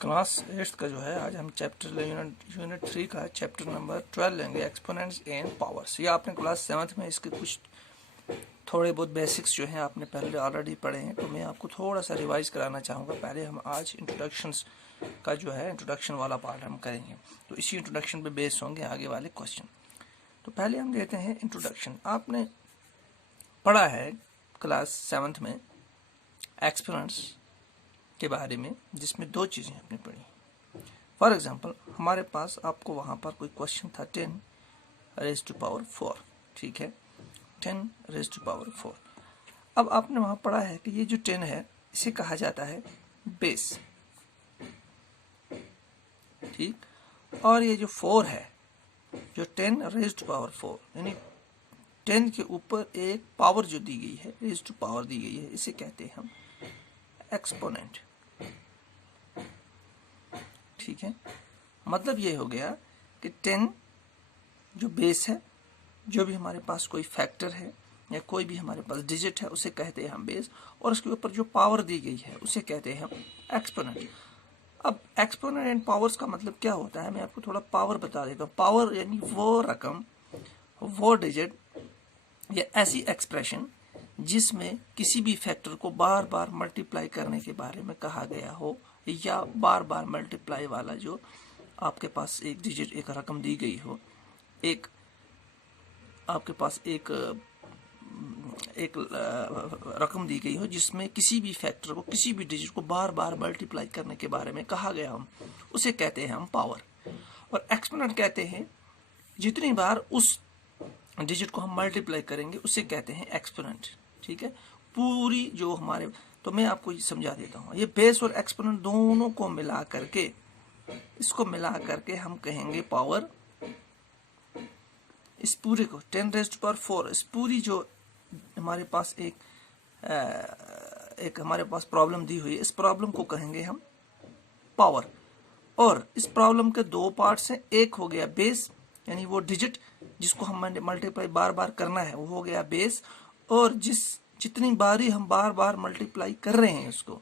Class 8 का जो है आज हम चैप्टर यूनिट 3 का चैप्टर नंबर 12 लेंगे, एक्सपोनेंट्स एंड पावर्स। ये आपने क्लास 7 में इसके कुछ थोड़े बहुत बेसिक्स जो हैं आपने पहले ऑलरेडी पढ़े हैं, तो मैं आपको थोड़ा सा रिवाइज कराना चाहूँगा। पहले हम आज इंट्रोडक्शंस का जो है इंट्रोडक्शन वाला पार्ट हम करेंगे, तो इसी इंट्रोडक्शन पे बेस होंगे आगे वाले क्वेश्चन। तो पहले हम देते हैं इंट्रोडक्शन। आपने पढ़ा है क्लास 7 में एक्सपोनेंट्स के बारे में, जिसमें दो चीज़ें आपने पढ़ी। फॉर एग्जांपल हमारे पास आपको वहाँ पर कोई क्वेश्चन था 10 रेज़ टू पावर 4, ठीक है, 10 रेज़ टू पावर 4। अब आपने वहाँ पढ़ा है कि ये जो 10 है इसे कहा जाता है बेस, ठीक, और ये जो 4 है, जो 10 रेज़ टू पावर 4 यानी 10 के ऊपर एक पावर जो दी गई है, रेज़ टू पावर दी गई है, इसे कहते हैं हम एक्सपोनेंट, ठीक है। मतलब ये हो गया कि 10 जो बेस है, जो भी हमारे पास कोई फैक्टर है या कोई भी हमारे पास डिजिट है उसे कहते हैं हम बेस, और उसके ऊपर जो पावर दी गई है उसे कहते हैं हम एक्सपोनेंट। अब एक्सपोनेंट एंड पावर्स का मतलब क्या होता है, मैं आपको थोड़ा पावर बता देता हूँ। पावर यानी वो रकम, वो डिजिट या ऐसी एक्सप्रेशन जिसमें किसी भी फैक्टर को बार बार मल्टीप्लाई करने के बारे में कहा गया हो, या बार बार मल्टीप्लाई वाला जो आपके पास एक डिजिट, एक रकम दी गई हो, एक आपके पास एक रकम दी गई हो जिसमें किसी भी फैक्टर को, किसी भी डिजिट को बार बार मल्टीप्लाई करने के बारे में कहा गया हो, उसे कहते हैं हम पावर। और एक्सपोनेंट कहते हैं जितनी बार उस डिजिट को हम मल्टीप्लाई करेंगे उसे कहते हैं एक्सपोनेंट, ठीक है। पूरी जो हमारे, तो मैं आपको समझा देता हूँ, ये बेस और एक्सपोनेंट दोनों को मिला करके, इसको मिला करके हम कहेंगे पावर। इस पूरे को 10 रेज़ टू पावर 4, इस पूरी जो हमारे पास एक हमारे पास प्रॉब्लम दी हुई है, इस प्रॉब्लम को कहेंगे हम पावर। और इस प्रॉब्लम के दो पार्ट्स हैं, एक हो गया बेस यानी वो डिजिट जिसको हम मल्टीप्लाई बार बार करना है, वो हो गया बेस, और जितनी बार ही हम बार बार मल्टीप्लाई कर रहे हैं उसको,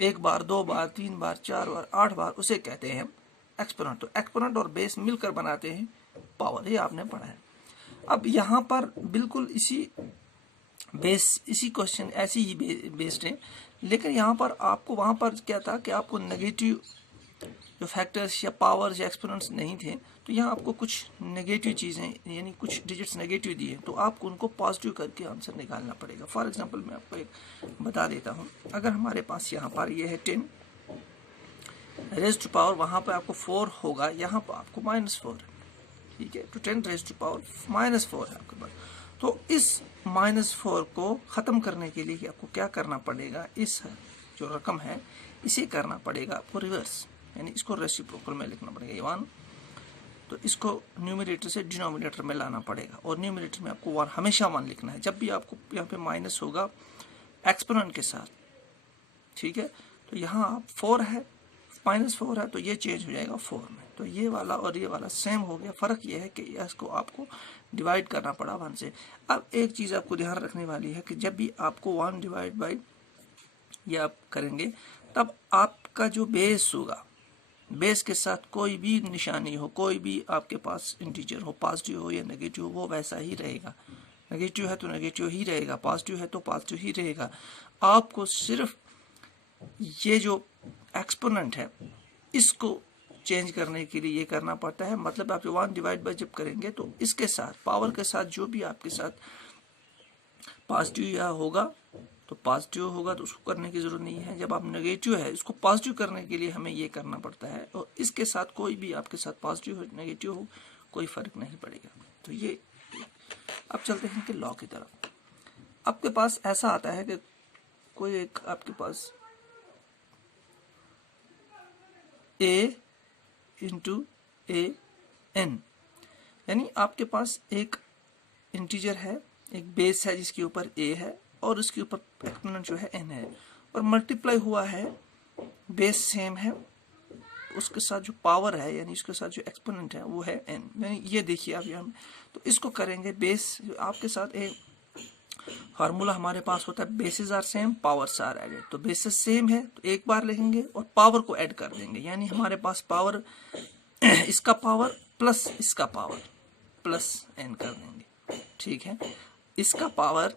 एक बार, दो बार, तीन बार, चार बार, 8 बार, उसे कहते हैं हम एक्सपोनेंट। तो एक्सपोनेंट और बेस मिलकर बनाते हैं पावर, ये आपने पढ़ा है। अब यहाँ पर बिल्कुल इसी बेस, इसी क्वेश्चन ऐसी ही बेस्ड है, लेकिन यहाँ पर आपको, वहाँ पर क्या था कि आपको नेगेटिव जो फैक्टर्स या पावर्स या एक्सपोनेंट्स नहीं थे, तो यहाँ आपको कुछ नेगेटिव चीज़ें यानी कुछ डिजिट्स नेगेटिव दिए, तो आपको उनको पॉजिटिव करके आंसर निकालना पड़ेगा। फॉर एग्जांपल मैं आपको एक बता देता हूँ। अगर हमारे पास यहाँ पर ये है 10 रेज़ टू पावर, वहाँ पर आपको 4 होगा, यहाँ पर आपको -4 है, ठीक है। तो 10 रेज़ टू पावर -4 है आपके पास। तो इस -4 को ख़त्म करने के लिए आपको क्या करना पड़ेगा, इस जो रकम है इसे करना पड़ेगा आपको रिवर्स, यानी इसको रेसिप्रोकल में लिखना पड़ेगा 1, तो इसको न्यूमरेटर से डिनोमिनेटर में लाना पड़ेगा, और न्यूमरेटर में आपको 1 हमेशा 1 लिखना है। जब भी आपको यहाँ पे माइनस होगा एक्सपोनेंट के साथ, ठीक है, तो यहाँ आप 4 है, -4 है, तो ये चेंज हो जाएगा 4 में। तो ये वाला और ये वाला सेम हो गया। फ़र्क ये है कि इसको आपको डिवाइड करना पड़ा 1 से। अब एक चीज़ आपको ध्यान रखने वाली है कि जब भी आपको 1 डिवाइड बाई ये आप करेंगे, तब आपका जो बेस होगा, बेस के साथ कोई भी निशानी हो, कोई भी आपके पास इंटीजर हो, पॉजिटिव हो या नेगेटिव हो, वो वैसा ही रहेगा। नेगेटिव है तो नेगेटिव ही रहेगा, पॉजिटिव है तो पॉजिटिव ही रहेगा। आपको सिर्फ ये जो एक्सपोनेंट है इसको चेंज करने के लिए ये करना पड़ता है। मतलब आप 1 डिवाइड बाय जब करेंगे तो इसके साथ, पावर के साथ जो भी आपके साथ पॉजिटिव या होगा तो पॉजिटिव होगा, तो उसको करने की जरूरत नहीं है। जब आप नेगेटिव है, इसको पॉजिटिव करने के लिए हमें ये करना पड़ता है, और इसके साथ कोई भी आपके साथ पॉजिटिव हो नेगेटिव हो, कोई फर्क नहीं पड़ेगा। तो ये, अब चलते हैं कि लॉ की तरफ। आपके पास ऐसा आता है कि कोई एक आपके पास a इंटू an, यानी आपके पास एक इंटीजर है, एक बेस है जिसके ऊपर a है, और उसके ऊपर एक्सपोनेंट जो है n है, और मल्टीप्लाई हुआ है, बेस सेम है, उसके साथ जो पावर है यानी उसके साथ जो एक्सपोनेंट है वो है n। यानी ये देखिए आप यहाँ, तो इसको करेंगे बेस आपके साथ फार्मूला हमारे पास होता है basis are same powers are added. तो बेसिस सेम है तो एक बार लिखेंगे और पावर को ऐड कर देंगे, यानी हमारे पास पावर इसका पावर प्लस इसका पावर प्लस n कर देंगे। ठीक है, इसका पावर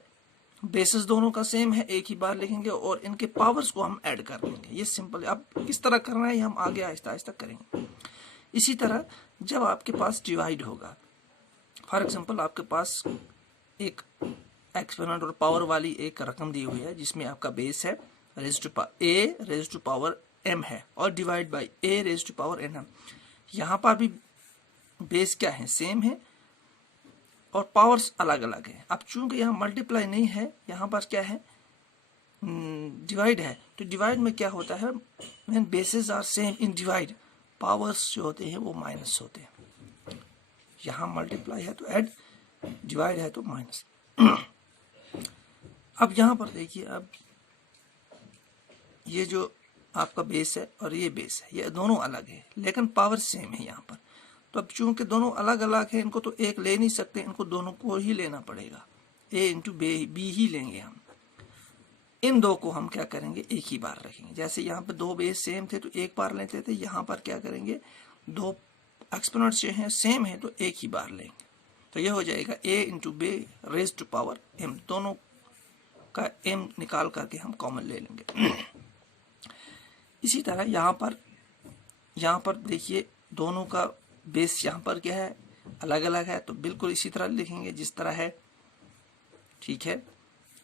बेसिस दोनों का सेम है, एक ही बार लिखेंगे और इनके पावर्स को हम ऐड कर देंगे। ये सिंपल। अब किस तरह करना है ये हम आगे आहिस्ता आहिस्ता करेंगे। इसी तरह जब आपके पास डिवाइड होगा, फॉर एग्जांपल आपके पास एक एक्सपोनेंट और पावर वाली एक रकम दी हुई है जिसमें आपका बेस है a raise to power m है और divide by a raise to power n है। यहाँ पर भी बेस क्या है, सेम है और पावर्स अलग अलग है। अब चूंकि यहाँ मल्टीप्लाई नहीं है, यहाँ पर क्या है, डिवाइड है। तो डिवाइड में क्या होता है, when bases are same in divide, powers जो होते हैं वो माइनस होते हैं। यहाँ मल्टीप्लाई है तो ऐड, डिवाइड है तो माइनस। अब यहाँ पर देखिए, अब ये जो आपका बेस है और ये बेस है, ये दोनों अलग है लेकिन पावर सेम है यहाँ पर। तो अब चूंकि दोनों अलग अलग है, इनको तो एक ले नहीं सकते, इनको दोनों को ही लेना पड़ेगा। a इंटू बी ही लेंगे हम। इन दो को हम क्या करेंगे, एक ही बार रखेंगे। जैसे यहाँ पे दो बेस सेम थे तो एक बार लेते थे, यहाँ पर क्या करेंगे, दो एक्सपोनेंट्स जो हैं सेम है तो एक ही बार लेंगे। तो ये हो जाएगा a into B raise to power m। दोनों का m निकाल करके हम कॉमन ले लेंगे। इसी तरह यहाँ पर देखिए दोनों का बेस यहाँ पर क्या है, अलग अलग है, तो बिल्कुल इसी तरह लिखेंगे जिस तरह है। ठीक है,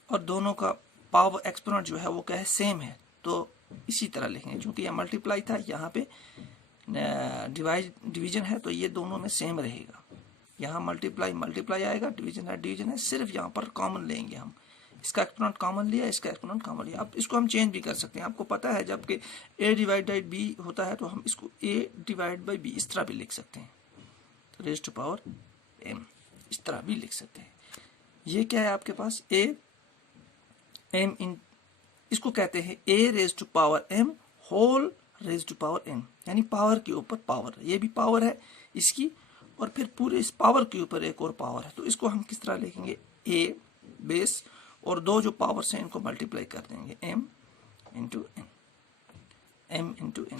और दोनों का पावर एक्सपोनेंट जो है वो क्या है, सेम है, तो इसी तरह लिखेंगे। क्योंकि यह मल्टीप्लाई था, यहाँ पे डिवीजन है, तो ये दोनों में सेम रहेगा। यहाँ मल्टीप्लाई आएगा, डिवीजन है, सिर्फ यहाँ पर कॉमन लेंगे हम। इसका एक्सपोनेंट कॉमन लिया, इसका एक्सपोनेंट कॉमन लिया। अब इसको हम चेंज भी कर सकते हैं। आपको पता है जबकि a डिवाइड बाई b होता है तो हम इसको a डिवाइड बाई b इस तरह भी लिख सकते हैं, तो रेज़ टू पावर m इस तरह भी लिख सकते हैं। ये क्या है आपके पास, a m इन, इसको कहते हैं a raise to power m whole raise to power n, यानी पावर के ऊपर पावर। ये भी पावर है इसकी, और फिर पूरे इस पावर के ऊपर एक और पावर है। तो इसको हम किस तरह लिखेंगे, a बेस और दो जो पावर्स हैं इनको मल्टीप्लाई कर देंगे, m इंटू n।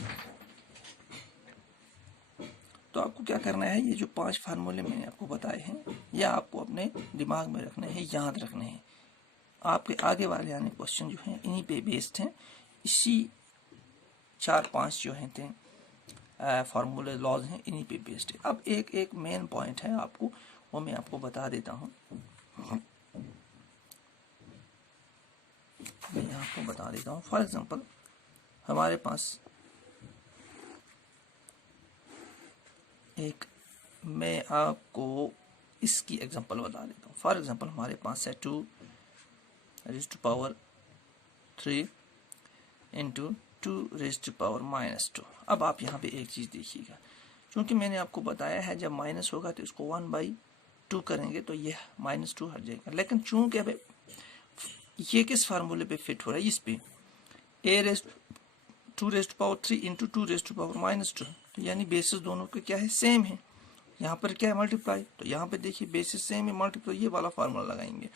तो आपको क्या करना है, ये जो 5 फार्मूले मैंने आपको बताए हैं या आपको अपने दिमाग में रखने हैं, याद रखने हैं। आपके आगे वाले आने क्वेश्चन जो हैं इन्हीं पे बेस्ड हैं। इसी 4-5 जो हैं थे फार्मूले लॉज हैं, इन्हीं पे बेस्ड है। अब एक मेन पॉइंट है आपको, वो मैं आपको बता देता हूँ। मैं आपको बता देता हूँ। फॉर एग्जांपल हमारे पास मैं आपको इसकी एग्जांपल बता देता हूँ। फॉर एग्जांपल हमारे पास है 2 raise to power 3 into 2 raise to power -2। अब आप यहाँ पे एक चीज़ देखिएगा, क्योंकि मैंने आपको बताया है जब माइनस होगा तो इसको 1/2 करेंगे तो ये -2 हट जाएगा। लेकिन चूंकि अब ये किस फार्मूले पे फिट हो रहा है, इस पे a2 raise to power 3 into 2 raise to power -2, तो यानी बेसिस दोनों के क्या है, सेम है। यहाँ पर क्या है, मल्टीप्लाई, तो यहाँ पे देखिए बेसिस सेम है, मल्टीप्लाई, ये वाला फार्मूला लगाएंगे।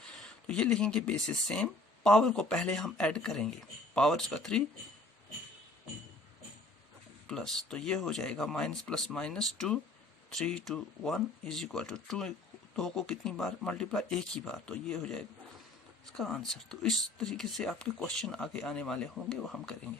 तो ये लिखेंगे बेसिस सेम, पावर को पहले हम ऐड करेंगे, पावर्स का 3 प्लस, तो ये हो जाएगा minus plus -2 3 to 1 is equal to 2 को कितनी बार मल्टीप्लाई, एक ही बार, तो ये हो जाएगा इसका आंसर। तो इस तरीके से आपके क्वेश्चन आगे आने वाले होंगे, वो हम करेंगे।